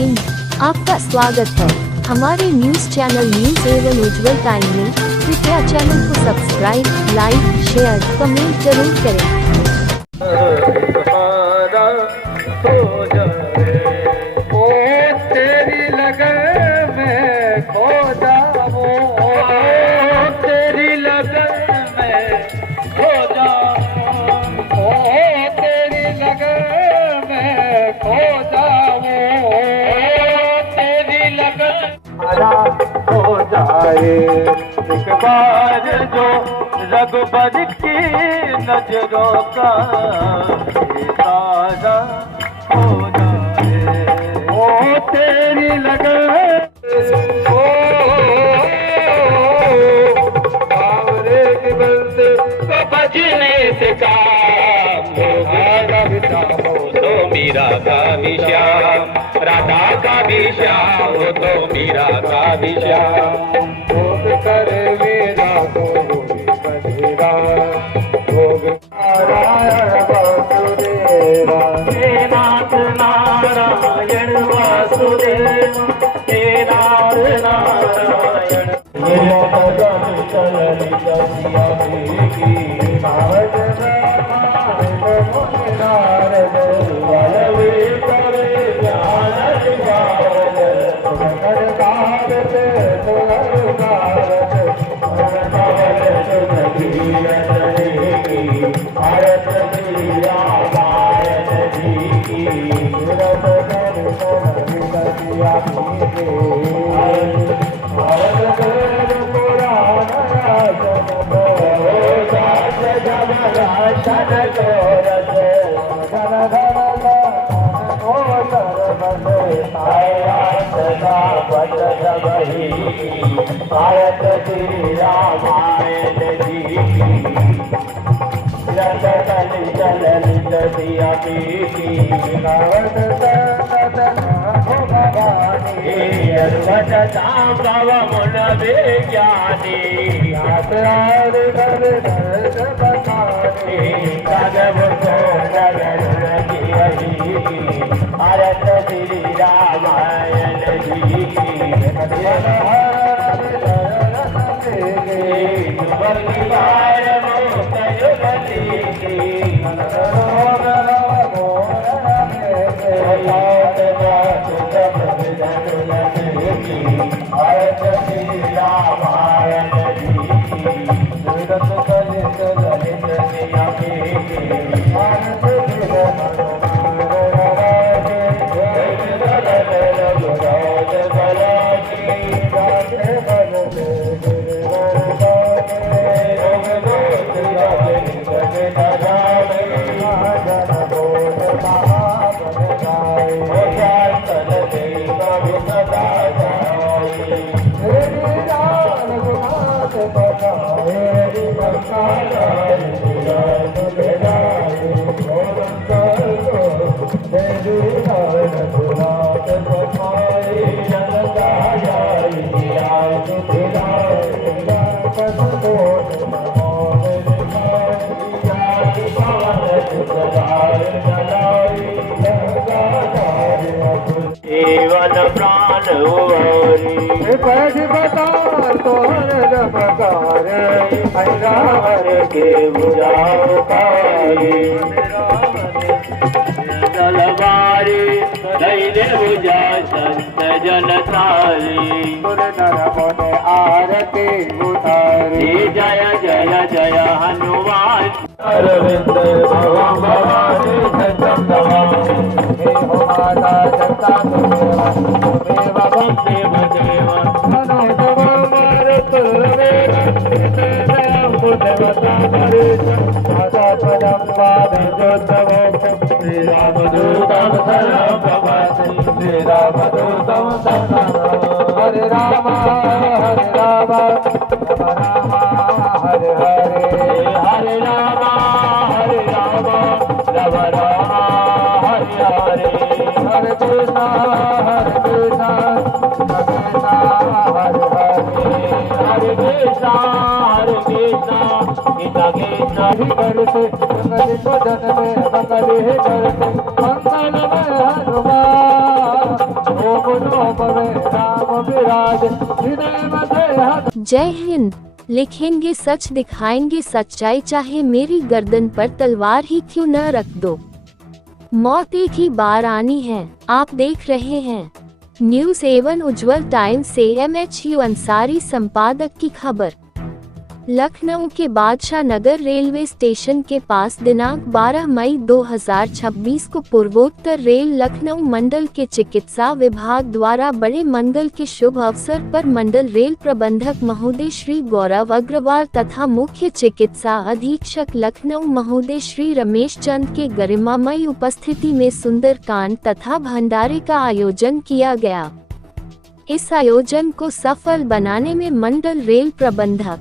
King, आपका स्वागत है हमारे न्यूज चैनल न्यूज एवं उज्जवल टाइम में। कृपया चैनल को सब्सक्राइब, लाइक, शेयर, कमेंट जरूर करें। तुम्हारा हो जाए ओ तेरी लगन में खो जाऊं, तेरी लगन में खो जाऊं, तेरी लगन में खो जाऊं, तेरी लगन हो जाए एक बार जो रघुबर की नजरों का ताजा हो जाए ओ तेरी लगन ओ बावरे के बंदे को बजने से काम हो तो मीरा का भी श्याम, राधा का भी श्याम हो तो मीरा का भी श्याम। भोग करे मेरा भोग नारायण वासुदेव, हे नाथ नारायण वासुदेव, हे नाथ नारायण। भारत श्री रामायण जी चलित दिया पीती मुन विज्ञानी भारत श्री रामायण जी प्राण पैठ बता तोहर नमकार रावर के बुझाओ तलवारी दैने बुझा संत जन सारी नर आरती उतारी जय जय जय हनुमान अरविंद भवानी सतम हे हो माता जगता देव देव मनोजव मारुत देवता पदम पादे श्री राम दूतम शरणं प्रभाते श्री राम दूतम शरणं हरे राम राम हरे हरे हरे राम राम राम हरे हरे हरे कृष्णा कृष्णा हरे हरे हरे कृष्णा गीता गीता ही करते मंगल भजन में मंगल ही करते मंगल में हनुमान आज सीने में दे हाथ। जय हिंद। लिखेंगे सच दिखाएंगे सच्चाई, चाहे मेरी गर्दन पर तलवार ही क्यों न रख दो। मौत एक ही बार आनी है। आप देख रहे हैं न्यूज़ 7 उज्ज्वल टाइम्स से MHU अंसारी संपादक की खबर। लखनऊ के बादशाह नगर रेलवे स्टेशन के पास दिनांक 12 मई 2026 को पूर्वोत्तर रेल लखनऊ मंडल के चिकित्सा विभाग द्वारा बड़े मंगल के शुभ अवसर पर मंडल रेल प्रबंधक महोदय श्री गौरव अग्रवाल तथा मुख्य चिकित्सा अधीक्षक लखनऊ महोदय श्री रमेश चंद के गरिमामयी उपस्थिति में सुंदरकांड तथा भंडारे का आयोजन किया गया। इस आयोजन को सफल बनाने में मंडल रेल प्रबंधक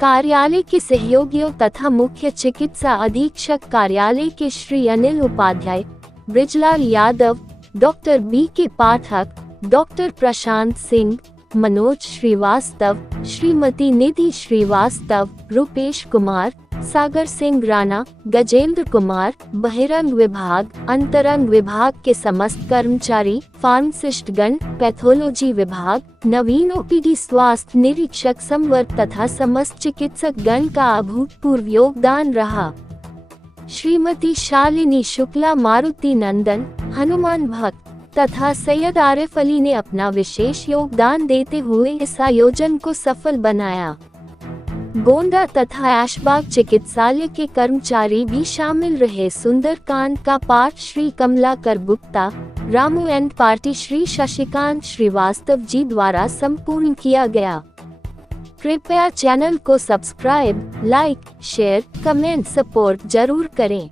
कार्यालय के सहयोगियों तथा मुख्य चिकित्सा अधीक्षक कार्यालय के श्री अनिल उपाध्याय, ब्रिजलाल यादव, डॉक्टर BK पाठक, डॉक्टर प्रशांत सिंह, मनोज श्रीवास्तव, श्रीमती निधि श्रीवास्तव, रुपेश कुमार, सागर सिंह राणा, गजेंद्र कुमार, बहिरंग विभाग, अंतरंग विभाग के समस्त कर्मचारी, फार्मासिस्टगण, पैथोलॉजी विभाग, नवीन OPD स्वास्थ्य निरीक्षक संवर्ग तथा समस्त चिकित्सक गण का अभूतपूर्व योगदान रहा। श्रीमती शालिनी शुक्ला, मारुति नंदन, हनुमान भक्त तथा सैयद आरिफ अली ने अपना विशेष योगदान देते हुए इस आयोजन को सफल बनाया। गोंडा तथा ऐशबाग चिकित्सालय के कर्मचारी भी शामिल रहे। सुंदरकांड का पाठ श्री कमलाकर गुप्ता, रामू एंड पार्टी श्री शशिकांत श्रीवास्तव जी द्वारा संपूर्ण किया गया। कृपया चैनल को subscribe, like, share, comment, support जरूर करें।